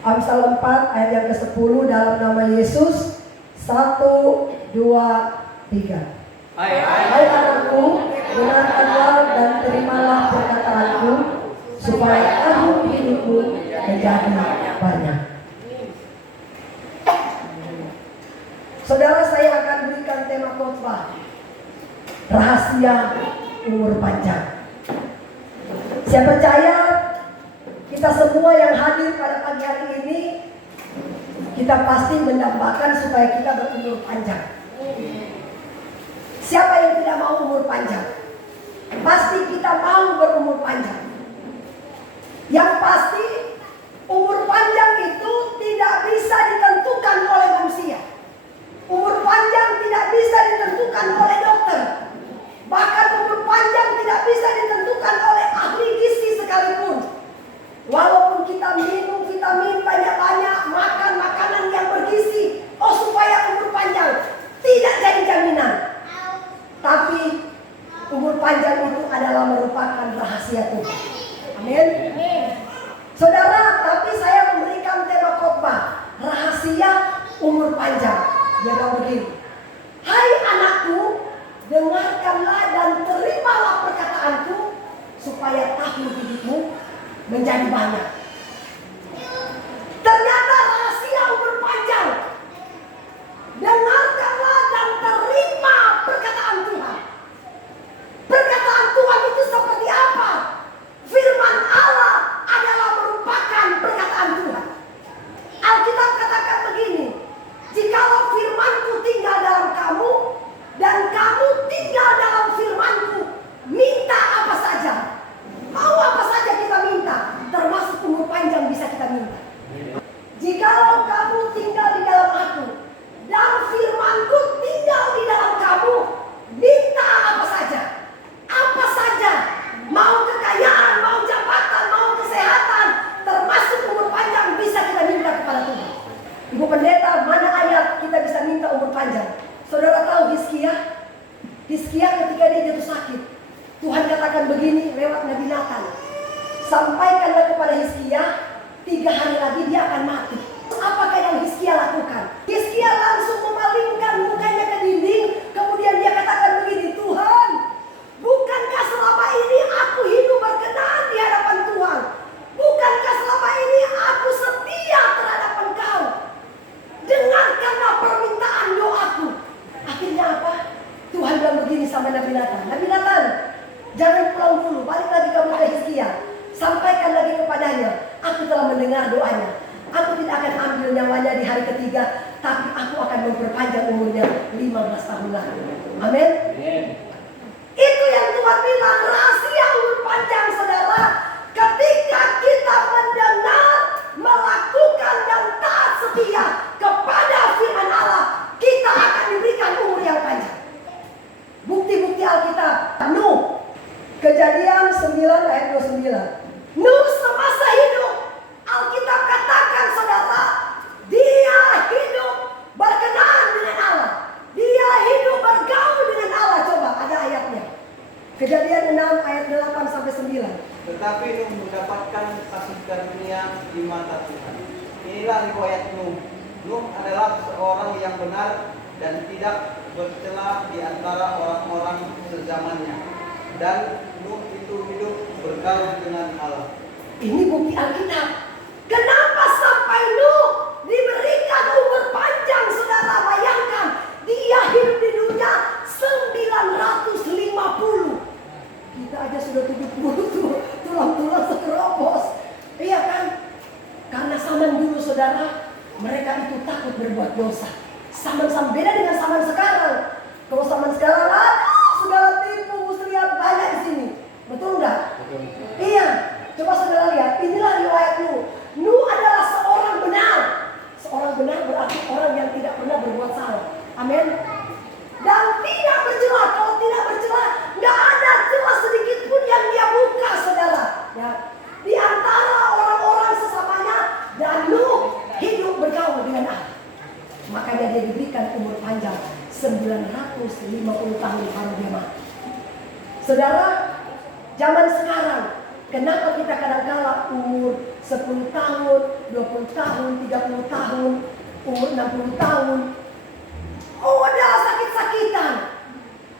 Amsal 4 ayat yang ke-10 dalam nama Yesus. 1, 2, 3. Hai anakku, dengarkanlah dan terimalah perkataanku, supaya tahun hidupmu menjadi banyak. Saudara, saya akan berikan tema khotbah rahasia umur panjang. Saya percaya kita semua yang hadir pada pagi hari ini, kita pasti mendambakan supaya kita berumur panjang. Siapa yang tidak mau umur panjang? Pasti kita mau berumur panjang. Yang pasti umur panjang itu tidak bisa ditentukan oleh manusia. Umur panjang tidak bisa ditentukan oleh dokter. Bahkan umur panjang tidak bisa ditentukan oleh ahli gizi sekalipun. Walaupun kita minum vitamin banyak-banyak, makan makanan yang bergizi, supaya umur panjang, tidak jadi jaminan. Tapi umur panjang itu adalah merupakan rahasia Tuhan. Amin. Saudara, tapi saya memberikan tema khotbah rahasia umur panjang. Dia bilang begini, hai anakku, dengarkanlah dan terimalah perkataanku, supaya tahun hidupmu menjadi banyak. Ternyata rahasia umur panjang, dengarkanlah dan terima perkataan Tuhan. Perkataan Tuhan itu seperti apa? Firman Allah adalah merupakan perkataan Tuhan. Alkitab katakan begini, jikalau firmanku tinggal dalam kamu dan kamu tinggal dalam firmanku, minta apa saja. Mau apa saja kita minta, termasuk umur panjang bisa kita minta. Jikalau kamu tinggal di dalam aku dan firmanku tinggal di dalam kamu, minta apa saja. Apa saja, mau kekayaan, mau jabatan, mau kesehatan, termasuk umur panjang bisa kita minta kepada Tuhan. Ibu pendeta, mana ayat kita bisa minta umur panjang? Saudara tahu Hizkia ketika dia jatuh sakit, Tuhan katakan begini lewat Nabi Nathan, sampaikanlah kepada Hizkia, 3 hari lagi dia akan mati. Apakah yang Hizkia lakukan? Hizkia langsung memalingkan mukanya ke dinding, kemudian dia katakan begini, Tuhan, bukankah selama ini aku hidup berkenan di hadapan Tuhan? Bukankah selama ini aku setia terhadap Engkau? Dengarkanlah permintaan doaku. Akhirnya apa? Tuhan bilang begini sama Nabi Nathan, Nabi Nathan, jangan pulang dulu, balik lagi kamu ke Hizkia. Sampaikan lagi kepadanya, aku telah mendengar doanya. Aku tidak akan ambil nyawanya di hari ketiga, tapi aku akan memperpanjang umurnya 15 tahun lagi. Amin. Itu yang Tuhan bilang, rahasia umur panjang saudara. Ketika kita mendengar, melakukan dan taat setia kepada firman Allah, kita akan diberikan umur yang panjang. Bukti-bukti Alkitab. Nuh, Kejadian 9 ayat 29. Nuh semasa hidup, Alkitab katakan saudara, dia hidup berkenan dengan Allah. Dia hidup bergaul dengan Allah. Coba ada ayatnya. Kejadian 6 ayat 8 sampai 9. Tetapi Nuh mendapatkan kasih karunia di mata Tuhan. Inilah riwayat Nuh. Nuh adalah seorang yang benar dan tidak bercela di antara orang-orang sezamannya. Dan Nuh itu hidup bergaul dengan Allah. Ini bukti Alkitab. Kenapa sampai Nuh diberikan umur panjang, saudara? Bayangkan, dia hidup di dunia 950. Kita aja sudah 70 tuh, tulang-tulang sekeropos. Iya kan? Karena zaman dulu saudara, mereka itu takut berbuat dosa. Zaman beda dengan zaman sekarang. Kalau zaman sekarang, aduh, saudara tipu, muslihat banyak di sini. Betul nggak? Iya. Coba saudara lihat, inilah riwayat Nuh. Nuh adalah seorang benar. Seorang benar berarti orang yang tidak pernah berbuat salah. Amin. Dan tidak bercela. Kalau tidak bercela, nggak ada celah sedikit pun yang dia buka, saudara. Ya. Di antara orang-orang sesamanya, dan Nuh hidup bergaul dengan Allah. Makanya dia diberikan umur panjang 950 tahun baru dia mati. Saudara, zaman sekarang, kenapa kita kadang-kala umur 10 tahun, 20 tahun, 30 tahun, umur 60 tahun. Udah sakit-sakitan.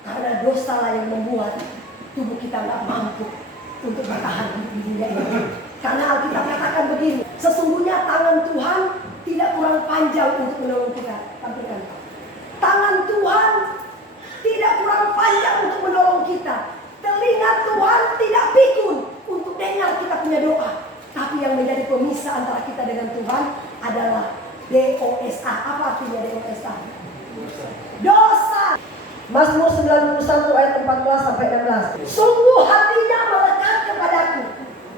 Karena dosa lah yang membuat tubuh kita nggak mampu untuk bertahan di dunia ini. Karena Alkitab katakan begini, sesungguhnya tangan Tuhan tidak kurang panjang untuk menolong kita. Tampilkan. Tangan Tuhan tidak kurang panjang untuk menolong kita. Telinga Tuhan tidak pikun untuk dengar kita punya doa. Tapi yang menjadi pemisah antara kita dengan Tuhan adalah DOSA. Apa artinya DOSA? Dosa. Mazmur 91 ayat 14 sampai 16. Sungguh hatinya melekat kepadaku,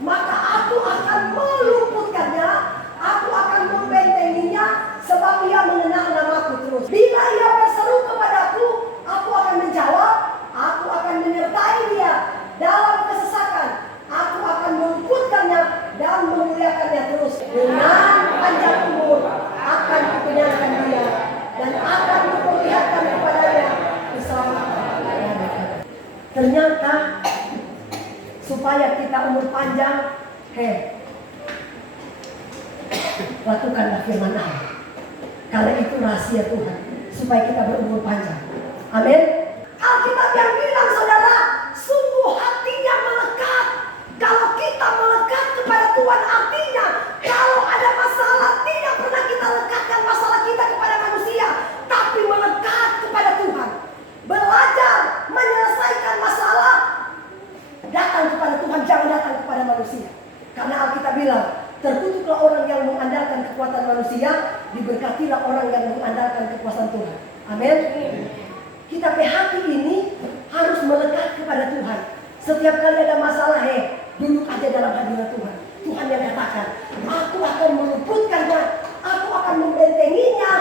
maka aku akan meluputkannya, aku akan membentenginya, sebab ia mengenal namaku terus. Bila ia berseru kepadaku, aku akan menjawab, aku akan menyertai dia dalam kesesakan, aku akan meluputkannya dan memuliakannya terus. Dengan panjang umur akan kukenyangkan dia dan akan kuperlihatkan kepadanya keselamatan. Ternyata supaya kita umur panjang, lakukanlah firman Allah. Karena itu rahasia Tuhan supaya kita berumur panjang. Amin. Alkitab yang bilang, saudara, sungguh hatinya melekat. Kalau kita melekat kepada Tuhan, artinya kalau ada masalah tidak pernah kita lekatkan masalah kita kepada manusia, tapi melekat kepada Tuhan. Belajar menyelesaikan masalah, datang kepada Tuhan, jangan datang kepada manusia. Karena Alkitab bilang, terkutuklah orang yang mengandalkan kekuatan manusia, diberkatilah orang yang mengandalkan kekuasaan Tuhan. Amin. Kita PHP ini harus melekat kepada Tuhan. Setiap kali ada masalah, duduk aja dalam hadirat Tuhan. Tuhan yang katakan, aku akan meluputkannya, aku akan membentenginya.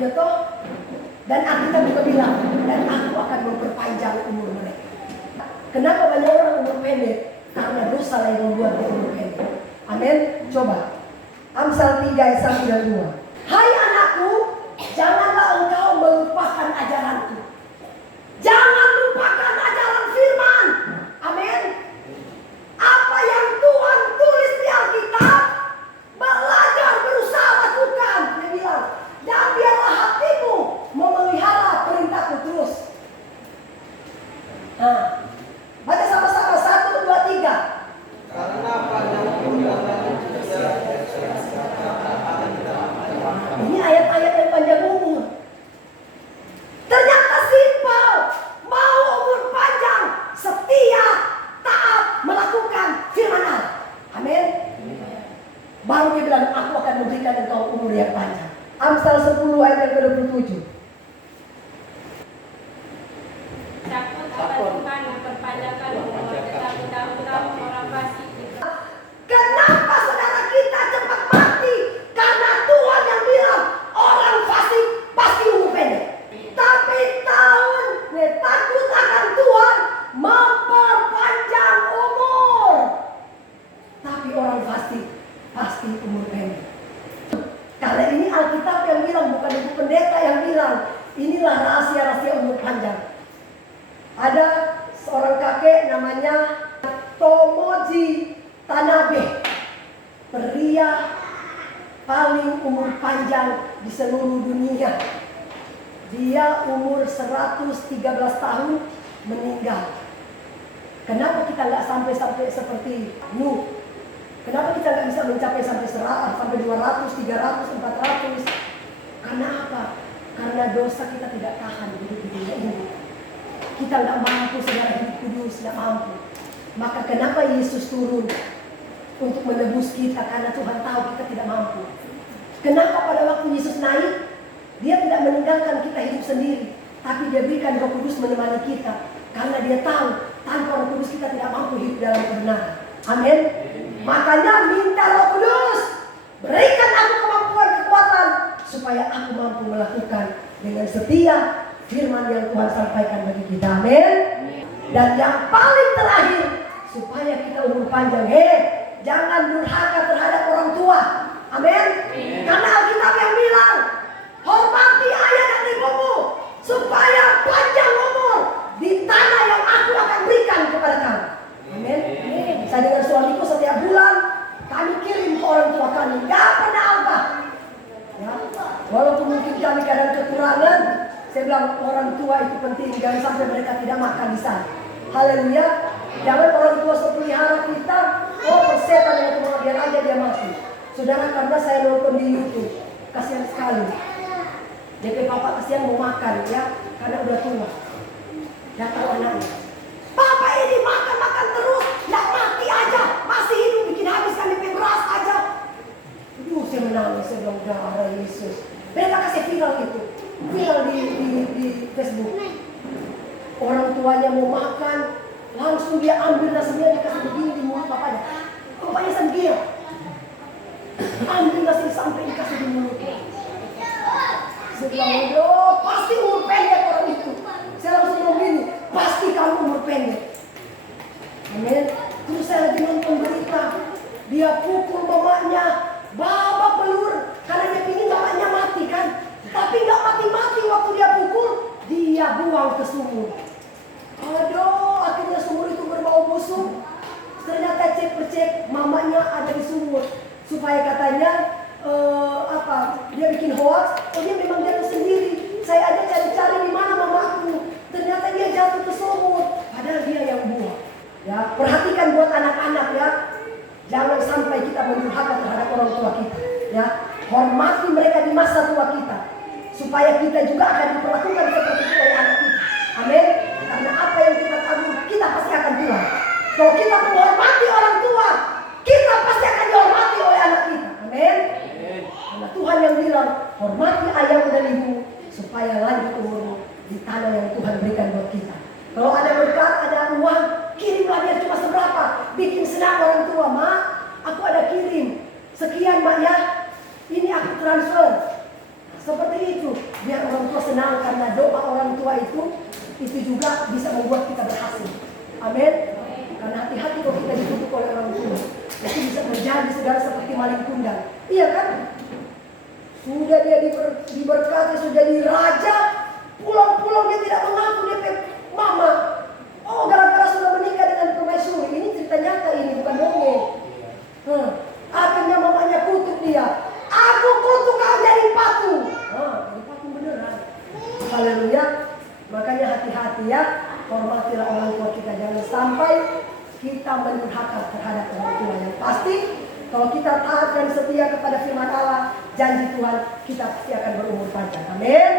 Ya toh? Dan Alkitab juga bilang, dan aku akan memperpanjang umur mereka. Kenapa banyak orang umur pendek? Karena dosa yang membuat dia umur pendek. Amin. Coba Amsal 3 ayat 1 dan 2. Hai anakku, janganlah engkau melupakan ajaranku. Jangan lupakan ajaran firman. Amin. Apa yang Tuhan tulis di Alkitab, belajar, berusaha lakukan. Dia bilang, dan biarlah hatimu memelihara perintahku terus. Nah, baca sama-sama 1, 2, 3. Karena panjang umur Ini ayat-ayat yang panjang umur. Ternyata simpel. Mau umur panjang, setia, taat, melakukan firman Allah. Amin. Baru dia bilang, aku akan memberikan engkau umur yang panjang. Amsal 10 ayat yang ke-27. Takut akan Tuhan memperpanjangkan umur, tetapi tahun-tahun orang fasik. Kenapa saudara kita cepat mati? Karena Tuhan yang bilang orang fasik pasti umur pendek. Tapi takut akan Tuhan memperpanjang umur. Tapi orang fasik pasti umur pendek. Karena ini Alkitab yang bilang, bukan ibu pendeta yang bilang. Inilah rahasia-rahasia umur panjang. Ada seorang kakek namanya Tomoji Tanabe, pria paling umur panjang di seluruh dunia. Dia umur 113 tahun meninggal. Kenapa kita nggak sampai seperti Nuh? Kenapa kita nggak bisa mencapai sampai 100, sampai 200, 300, 400? Karena apa? Karena dosa kita tidak tahan hidup di dunia ini. Kita nggak mampu, saudara, hidup kudus, nggak mampu. Maka kenapa Yesus turun untuk menebus kita? Karena Tuhan tahu kita tidak mampu. Kenapa pada waktu Yesus naik, dia tidak meninggalkan kita hidup sendiri, tapi dia berikan Roh Kudus menemani kita. Karena dia tahu tanpa Roh Kudus kita tidak mampu hidup dalam kebenaran. Amin. Makanya minta Roh Kudus, berikan aku kemampuan, kekuatan, supaya aku mampu melakukan dengan setia firman yang Tuhan sampaikan bagi kita. Amin. Dan yang paling terakhir, supaya kita umur panjang, jangan durhaka terhadap orang tua. Amin. Karena Alkitab yang bilang, hormati ayah dan ibumu, supaya panjang umur di tanah yang aku akan berikan kepada kamu. Amin. Saya dengan suamiku setiap bulan kami kirim Saya bilang orang tua itu penting, jangan sampai mereka tidak makan di sana. Haleluya. Jangan orang tua sepelihara kita, oh persetan yang cuma biar aja dia mati. Saudara, karena saya nonton di YouTube, kasihan sekali. DP papa kasihan mau makan ya, karena udah tua. Datang anaknya, papa ini makan terus, nggak mati aja, masih hidup, bikin habiskan DP beras aja. Aduh, saya menangis, saya bilang darah Yesus. Mereka kasih viral itu, viral di Facebook. Orang tuanya mau makan, langsung dia ambil nasinya, dia kasih begini di mulut bapaknya. Bapaknya senggil, ambil nasi sampai dikasih di mulutnya. Saya bilang, oh pasti umur pendek orang itu. Saya langsung ngomong gini, pasti kamu umur pendek. Amin. Terus saya lagi nonton berita, dia pukul mamanya, babak belur, karena dia ingin mamanya mati kan. Tapi nggak mati-mati waktu dia pukul, dia buang ke sumur. Aduh, akhirnya sumur itu berbau busuk. Ternyata cek mamanya ada di sumur. Supaya katanya dia bikin hoax. Oh, dia memang jatuh sendiri. Saya aja cari-cari di mana mamaku. Ternyata dia jatuh ke sumur. Padahal dia yang buang. Ya, perhatikan buat anak-anak ya. Jangan sampai kita mendurhaka terhadap orang tua kita. Ya, hormati mereka di masa tua kita. Supaya kita juga akan diperlakukan seperti itu oleh anak kita. Amin. Karena apa yang kita tabur, kita pasti akan pulang. Kalau kita menghormati orang tua, kita pasti akan dihormati oleh anak kita. Amin. Karena Tuhan yang bilang, hormati ayahmu dan ibumu supaya lanjut umurmu di tanah yang Tuhan berikan buat kita. Kalau ada berkat, ada uang, kirimlah dia cuma seberapa. Bikin senang orang tua, Mak, aku ada kirim. Sekian Mak ya, ini aku transfer. Nah, seperti itu, biar orang tua senang karena doa orang tua itu juga bisa membuat kita berhasil. Amin. Karena hati-hati kalau kita ditutup oleh orang tua, itu bisa menjadi saudara seperti maling kundang. Iya kan? Sudah dia diberkati, sudah jadi raja, pulang-pulang dia tidak mengaku dia mama. Oh, gara-gara sudah menikah dengan permaisuri. Ini cerita nyata, ini bukan dongeng. Akhirnya mamanya kutuk dia. Aku kutuk kau jadi patung. Jadi patung beneran. Haleluya. Makanya hati-hati ya, hormatilah orang tua kita. Jangan sampai kita mendurhaka terhadap orang tua. Yang pasti kalau kita taat dan setia kepada firman Allah, janji Tuhan, kita pasti akan berumur panjang. Amin.